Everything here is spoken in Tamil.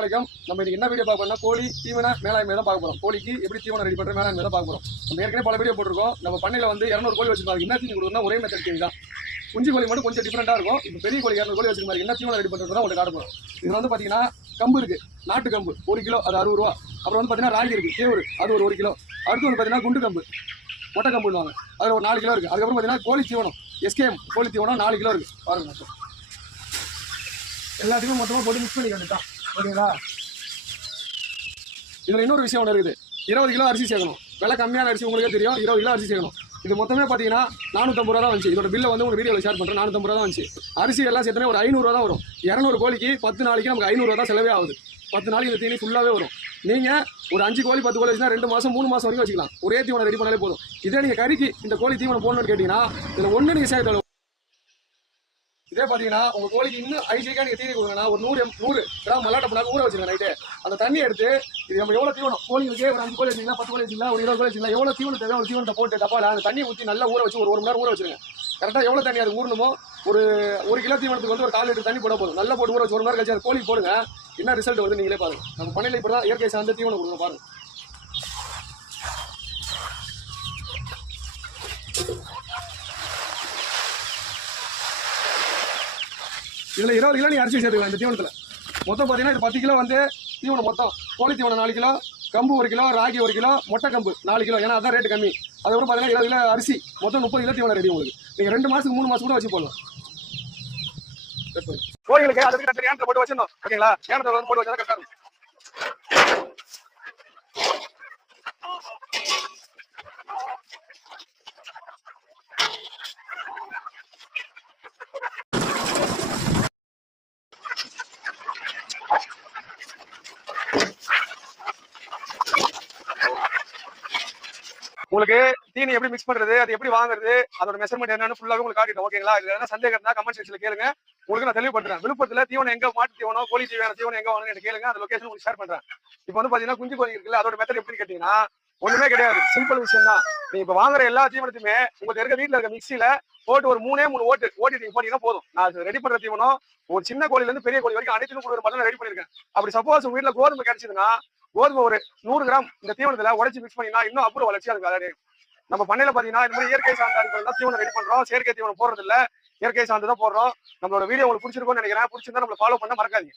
வணக்கம். நம்ம இன்னைக்கு என்ன வீடியோ பார்க்க போறோம்னா கோழி தீவன மேலாண்மை தான் பார்க்க போறோம். கோழிக்கு எப்படி தீவனம் ரெடி பண்ற மேலாண்மை தான் பார்க்க போறோம். நம்ம ஏற்கனவே பல வீடியோ போட்டிருக்கோம். நம்ம பண்ணையில வந்து 200 கோழி வச்சிருக்காங்க. என்ன தீவனம் கொடுக்கணும் ஒரே மெத்தட் தீவனம் தான். குஞ்சு கோழி மட்டும் கொஞ்சம் டிஃபரெண்டா இருக்கும். இப்போ பெரிய கோழி 200 கோழி வச்சிருக்காங்க. என்ன தீவனம் ரெடி பண்றது தான் உங்களுக்கு காட்ட போறோம். இதுல வந்து பாத்தீங்கன்னா கம்பு இருக்கு, நாட்டு கம்பு 1 கிலோ அது 60 ரூபா. அப்புறம் வந்து பாத்தீங்கன்னா ராகி இருக்கு, கேவுரு அது ஒரு 1 கிலோ. அடுத்து வந்து பாத்தீங்கன்னா குண்டு கம்பு, மொட்டை கம்புன்னு அதுல ஒரு 4 கிலோ இருக்கு. அதுக்கப்புறம் பாத்தீங்கன்னா கோழி தீவனம் எஸ்கேஎம் கோழி தீவனம் 4 கிலோ இருக்கு. பாருங்க, எல்லாத்தையும் மொத்தமாக போட்டு மிக்ஸ் பண்ணி கண்டுட்டான். ஓகேங்களா? இதில் இன்னொரு விஷயம் ஒன்று இருக்குது. 20 கிலோ அரிசி சேர்க்கணும். விலை கம்மியான அரிசி உங்களுக்கே தெரியும். 20 கிலோ அரிசி சேர்க்கணும். இது மொத்தமே பார்த்தீங்கன்னா 450 ரூபா தான் வந்துச்சு. இதோட பில்லை வந்து உங்களுக்கு வீடியோவில் ஷேர் பண்ணுறேன். 450 ரூபா தான் வந்துச்சு. அரிசி எல்லாம் சேர்த்தனே ஒரு 500 ரூபா தான் வரும். 200 கோழிக்கு 10 நாளைக்கு நமக்கு 500 ரூபா தான் செலவே ஆகுது. 10 நாளைக்கு இந்த தீனி ஃபுல்லாகவே வரும். நீங்கள் ஒரு 5 கோழி 10 கோழி வச்சுன்னா 2 மாதம் 3 மாதம் வரைக்கும் வச்சுக்கலாம். ஒரே தீவனம் ரெடி பண்ணாலே போதும். இதே நீங்கள் கறிக்கு இந்த கோழி தீவனம் போடணும்னு கேட்டிங்கன்னா இதில் ஒன்று நீங்கள் சேர்த்து இதே பார்த்தீங்கன்னா உங்க கோழிக்கு இன்னும் ஹைஜீனிக்கா நீங்க தீனி கொடுங்கன்னா ஒரு 100 கிராம் மல்லாட்டை பண்ணாலும் ஊற வச்சிருங்க நைட்டு. அந்த தண்ணி எடுத்து இது நம்ம எவ்வளவு தீவனம் கோழிகளுக்கு ஒரு 5 கோழி வச்சிங்கன்னா 10 கோழி வச்சிக்கலாம், ஒரு 20 கோழி வச்சிக்கலாம். எவ்வளவு தீவனம் தேவை ஒரு தீவனத்தை போட்டு டப்பால அந்த தண்ணி ஊற்றி நல்லா ஊற வச்சு ஒரு 1 மணி நேரம் ஊற வச்சிருங்க. கரெக்டாக எவ்வளவு தண்ணி அது ஊறணுமோ ஒரு கிலோ தீவனத்துக்கு வந்து ஒரு 1/4 லிட்டர் தண்ணி போட போதும். நல்லா போட்டு ஊற வச்சு 1 மணி நேரம் கழிச்சு அது கோழி போடுங்க. என்ன ரிசல்ட் வருது நீங்களே பாருங்க. நம்ம பண்ணையில இப்பதான் இயற்கை சார்ந்த தீவனம் கொடுங்க பாருங்க. இதில் 20 கிலோ நீ அரிசி சேர்த்துக்கலாம். இந்த தீவனத்தில் மொத்தம் பார்த்தீங்கன்னா இது 10 கிலோ வந்து தீவனம் மொத்தம். கோழி தீவனம் 4 கிலோ, கம்பு 1 கிலோ, ராகி 1 கிலோ, மொட்டை கம்பு 4 கிலோ. ஏன்னா அதான் ரேட்டு கம்மி. அதுக்கப்புறம் பார்த்தீங்கன்னா 20 கிலோ அரிசி மொத்தம் 30 கிலோ தீவனம் ரெடி உங்களுக்கு. நீங்கள் 2 மாதத்துக்கு 3 மாதம் கூட வச்சு போடலாம். கோழிகளுக்கு அதுக்கு ஏனத்தை போட்டு வச்சிடணும். ஓகேங்களா? ஏனத்தை போட்டு வச்சா கரெக்டாக இருக்கும். உங்களுக்கு தீனி எப்படி மிக்ஸ் பண்றது, அது எப்படி வாங்குறது, அதோட மெஷர்மெண்ட் என்னன்னு ஃபுல்லாவே உங்களுக்கு காட்டிட்டோம். ஓகேங்களா? இதுல என்ன சந்தேகம் இருந்தா கமெண்ட் செக்ஷன்ல கேளுங்க. உங்களுக்கு நான் தெளிவுபடுத்துறேன். விழுப்புரத்துல தீவனம் எங்க மாட்டு தீவனம், கோழி தீவனம் எங்க வாங்கணும்னு கேளுங்க. அந்த லொகேஷன் உங்களுக்கு ஷேர் பண்றேன். இப்போ வந்து பாத்தீங்கன்னா குஞ்சு கோழி இருக்குல்ல, அதோட மெத்தட் எப்படின்னு கேட்டீங்கன்னா ஒண்ணுமே கிடையாது. சிம்பிள் விஷயம் தான். நீங்க இப்ப வாங்குற எல்லா தீவனத்தையுமே உங்களுக்கு இருக்க வீட்டுல இருக்க மிக்சியில போட்டு ஒரு 3 ஓட்டிட்டு போட்டீங்கன்னா போதும். நான் ரெடி பண்ற தீவனம் ஒரு சின்ன கோழில இருந்து பெரிய கோழி வரைக்கும் அனைத்துக்கும் கூட மட்டும் ரெடி பண்ணிருக்கேன். அப்படி சப்போஸ் உங்க வீட்டுல கோதுமை கிடைச்சதுன்னா கோதுமை ஒரு 100 கிராம் இந்த தீவனத்துல உடைச்சு மிக்ஸ் பண்ணினா இன்னும் அப்புறம் வளர்ச்சி அதுக்கு அதாவது நம்ம பண்ணையில பாத்தீங்கன்னா இந்த மாதிரி இயற்கை சார்ந்த அடிப்படையில் தான் தீவனம் ரெடி பண்றோம். செயற்கை தீவனம் போடுறது இல்ல, இயற்கை சார்ந்து தான் போடுறோம். நம்மளோட வீடியோ உங்களுக்கு பிடிச்சிருக்கும்னு நினைக்கிறேன். பிடிச்சிருந்தா நம்மளை ஃபாலோ பண்ண மறக்காதீங்க.